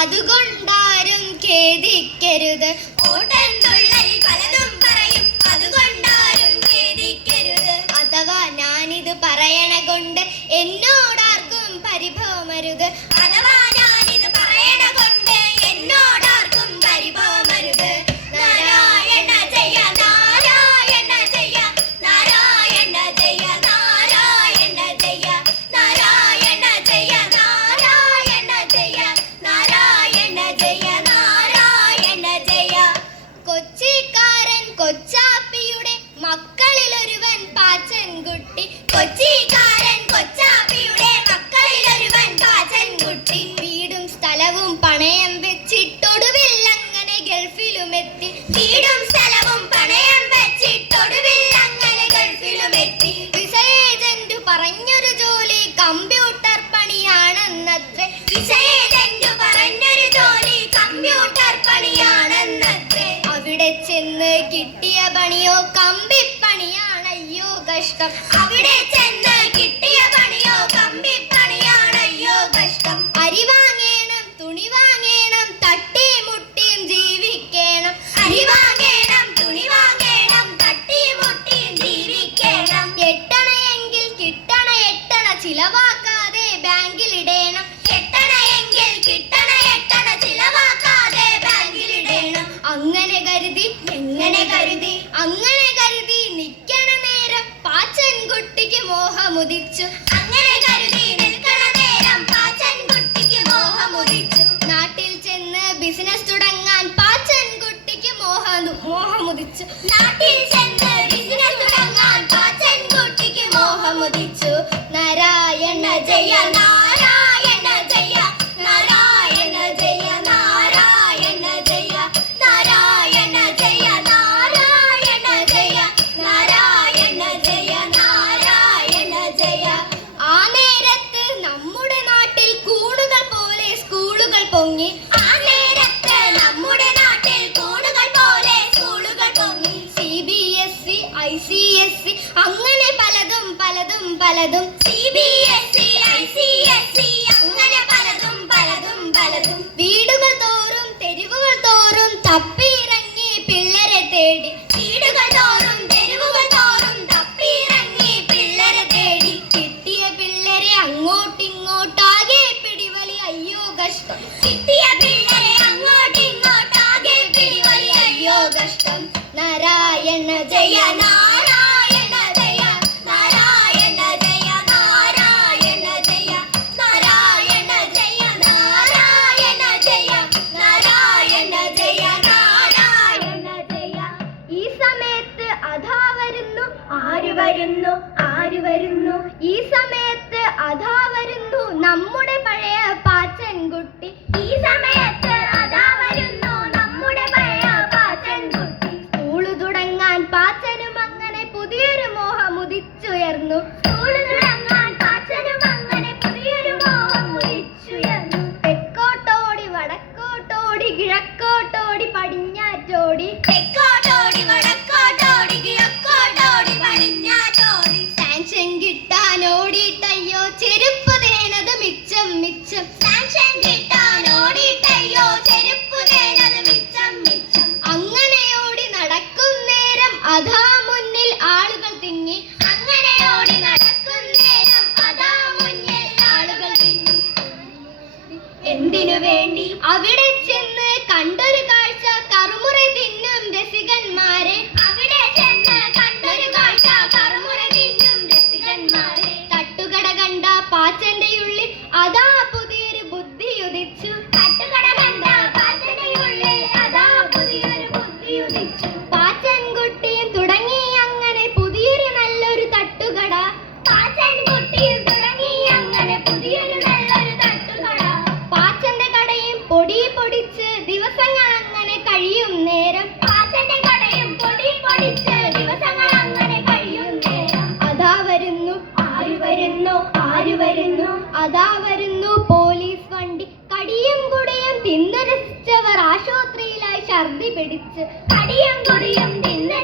അതുകൊണ്ടാരും ഖേദിക്കരുത്. ഓട്ടൻതുള്ളൽ പലതും പറയും, അതുകൊണ്ടാരും ഖേദിക്കരുത്. അഥവാ ഞാനിത് പറയണ കൊണ്ട് എന്നോടാർക്കും പരിഭവമരുത്. അഥവാ ഞാനിത് പറയണ കൊണ്ട് എന്നോടാർക്കും പരിഭവമരുത്. നാരായണ ജയ നാരായണ ജയ നാരായണ ജയ നാരായണ ജയ നാരായണ ജയ നാരായണ ജയ നാരായണ ജയ നാരായണ ജയ. കൊച്ചിക്കാരൻ കൊച്ചാപ്പിയുടെ മക്കളിലൊരുവൻ പാച്ചൻകുട്ടി. കൊച്ചിക്കാരൻ കൊച്ചാപ്പിയുടെ മക്കളിലൊരുവൻ പാച്ചൻകുട്ടി. വീടും സ്ഥലവും പണയം വെച്ചിട്ടൊടുവിൽ അങ്ങനെ ഗൾഫിലുമെത്തി. വീടും സ്ഥലവും പണയം വെച്ചിട്ടൊടുവിൽ അങ്ങനെ ഗൾഫിലുമെത്തി. വിസ ഏജന്റ് പറഞ്ഞൊരു ജോലി കമ്പ്യൂട്ടർ പണിയാണെന്നത്രേ. വിസ ഏജന്റ് പറഞ്ഞൊരു ജോലി കമ്പ്യൂട്ടർ പണിയാണെന്നത്രേ. അവിടെ ചെന്ന് കിട്ടിയ പണിയോ കമ്പിപ്പണിയാണയ്യോ കഷ്ടം. അവിടെ ചെന്ന് കിട്ടിയ പണിയോ കമ്പിപ്പണിയാണയ്യോ കഷ്ടം. അരി വാങ്ങേണം, തുണി വാങ്ങേണം, തട്ടിമുട്ടിയും ജീവിക്കണം. അരി വാങ്ങേണം, തുണി വാങ്ങേണം, തട്ടിമുട്ടിയും ജീവിക്കണം. എട്ടണയെങ്കിൽ കിട്ടണ എട്ടണ ചിലവാക്കാതെ ബാങ്കിലിടേണം. എട്ടണയെങ്കിൽ കിട്ടണ എട്ടണ ചിലവാക്കാതെ ബാങ്കിലിടേണം. അങ്ങനെ കരുതി എങ്ങനെ കരുതി അങ്ങനെ കരുതി നിൽക്കണ നേരം പാച്ചൻകുട്ടിക്ക് മോഹമുദിച്ചു. അങ്ങനെ കരുതി നിൽക്കണ നേരം പാച്ചൻകുട്ടിക്ക് മോഹമുദിച്ചു. നാട്ടിൽ ചെന്ന് ബിസിനസ് തുടങ്ങാൻ പാച്ചൻകുട്ടിക്ക് മോഹമുദിച്ചു. നാട്ടിൽ ചെന്ന് ബിസിനസ് തുടങ്ങാൻ പാച്ചൻകുട്ടിക്ക് മോഹമുദിച്ചു. നാരായണ ജയ നാരായണ ജയ നാരായണ ജയ നാരായണ ജയ നാരായണ ജയ നാരായണ ജയ നാരായണ ജയ നാരായണ ജയ. ആ നേരത്ത് നമ്മുടെ നാട്ടിൽ കൂണുകൾ പോലെ സ്കൂളുകൾ പൊങ്ങി. ആ നേരത്ത് നമ്മുടെ നാട്ടിൽ കൂണുകൾ പോലെ സ്കൂളുകൾ പൊങ്ങി. CBSE, ICSE അങ്ങനെ പലതും പലതും പലതും. CBSE, ICSE അങ്ങനെ പലതും പലതും പലതും. വീടുകൾ തോറും തെരുവുകൾ തോറും തപ്പിയിറങ്ങി പിള്ളേരെ തേടി. വീടുകൾ തോറും തെരുവുകൾ തോറും തപ്പിയിറങ്ങി പിള്ളേരെ തേടി. കിട്ടിയ പിള്ളേരെ അങ്ങോട്ടിങ്ങോട്ടാകെ പിടിവലി അയ്യോ കഷ്ടം. കിട്ടിയ പിള്ളേരെ അങ്ങോട്ടിങ്ങോട്ടാകെ പിടിവലി അയ്യോ കഷ്ടം. നാരായണ ജയ നാരായണ ജയ നാരായണ ജയ നാരായണ ജയ നാരായണ ജയ നാരായണ ജയ നാരായണ ജയ നാരായണ ജയ. ഈ സമയത്ത് അതാ വരുന്നു ആര് വരുന്നു ആര് വരുന്നു. ഈ സമയത്ത് അതാ വരുന്നു നമ്മുടെ പഴയ പാച്ചൻകുട്ടി. ഈ സമയത്ത് അതാ വരുന്നു നമ്മുടെ പഴയ പാച്ചൻകുട്ടി. സ്കൂള് തുടങ്ങാൻ പാച്ചനും അങ്ങനെ പുതിയൊരു മോഹമുദിച്ചുയർന്നു. സ്കൂള് തുടങ്ങാൻ പാച്ചനും അങ്ങനെ പുതിയൊരു മോഹമുദിച്ചുയർന്നു. തെക്കോട്ടോടി വടക്കോട്ടോടി കിഴക്കോട്ടോടി പടിഞ്ഞാറ്റോടി. തെക്കോട്ടോടി വടക്കോട്ടോടി കിഴക്കോട്ടോടി പടിഞ്ഞാറ്റോടി. സാങ്ഷൻ കിട്ടാൻ ഓടിയിട്ടയ്യോ ചെരുപ്പ് തേനത് മിച്ചം മിച്ചം. സാങ്ഷൻ കിട്ടാൻ ഓടിയിട്ടയ്യോ ചെരുപ്പ് തേനത് മിച്ചം മിച്ചം. അങ്ങനെ ഓടി നടക്കും നേരം അതാ മുന്നിൽ ആളുകൾ തിങ്ങി. അങ്ങനെ ഓടി നടക്കും നേരം അതാ മുന്നിൽ ആളുകൾ തിങ്ങി. എന്തിനു വേണ്ടി? അവിടെ ചെന്ന് കണ്ടൊരു കാഴ്ച കറുമുറ തിന്നും രസികന്മാരെ. അവിടെ ചെന്ന് കണ്ടൊരു കാഴ്ച കറുമുറ തിന്നും രസികന്മാരെ. തട്ടുകട കണ്ട പാച്ചന്റെ ഉള്ളിൽ അതാ പുതിയൊരു ബുദ്ധി ഉദിച്ചു. തട്ടുകട കണ്ട പാച്ചന്റെ ഉള്ളിൽ അതാ പുതിയൊരു ബുദ്ധി ഉദിച്ചു. പാച്ചൻകുട്ടിയും തുടങ്ങി അങ്ങനെ പുതിയൊരു നല്ലൊരു തട്ടുകട. പാച്ചൻകുട്ടിയും തുടങ്ങി അങ്ങനെ പുതിയൊരു നല്ലൊരു തട്ടുകട. പാച്ചന്റെ കടയും പൊടി പൊടിച്ച് ദിവസങ്ങൾ അങ്ങനെ കഴിയും നേരം. പാച്ചന്റെ കടയും പൊടി പൊടിച്ച് ദിവസങ്ങൾ അങ്ങനെ കഴിയും നേരം. അതാ വരുന്നു ആര് വരുന്നു ആര് വരുന്നു. അതാ വരുന്നു പോലീസ് വണ്ടി. കടിയും കുടിയും തിന്നു രസിച്ചവർ ആശുപത്രിയിലായി ഛർദി പിടിച്ച്. കടിയും കുടിയും തിന്നു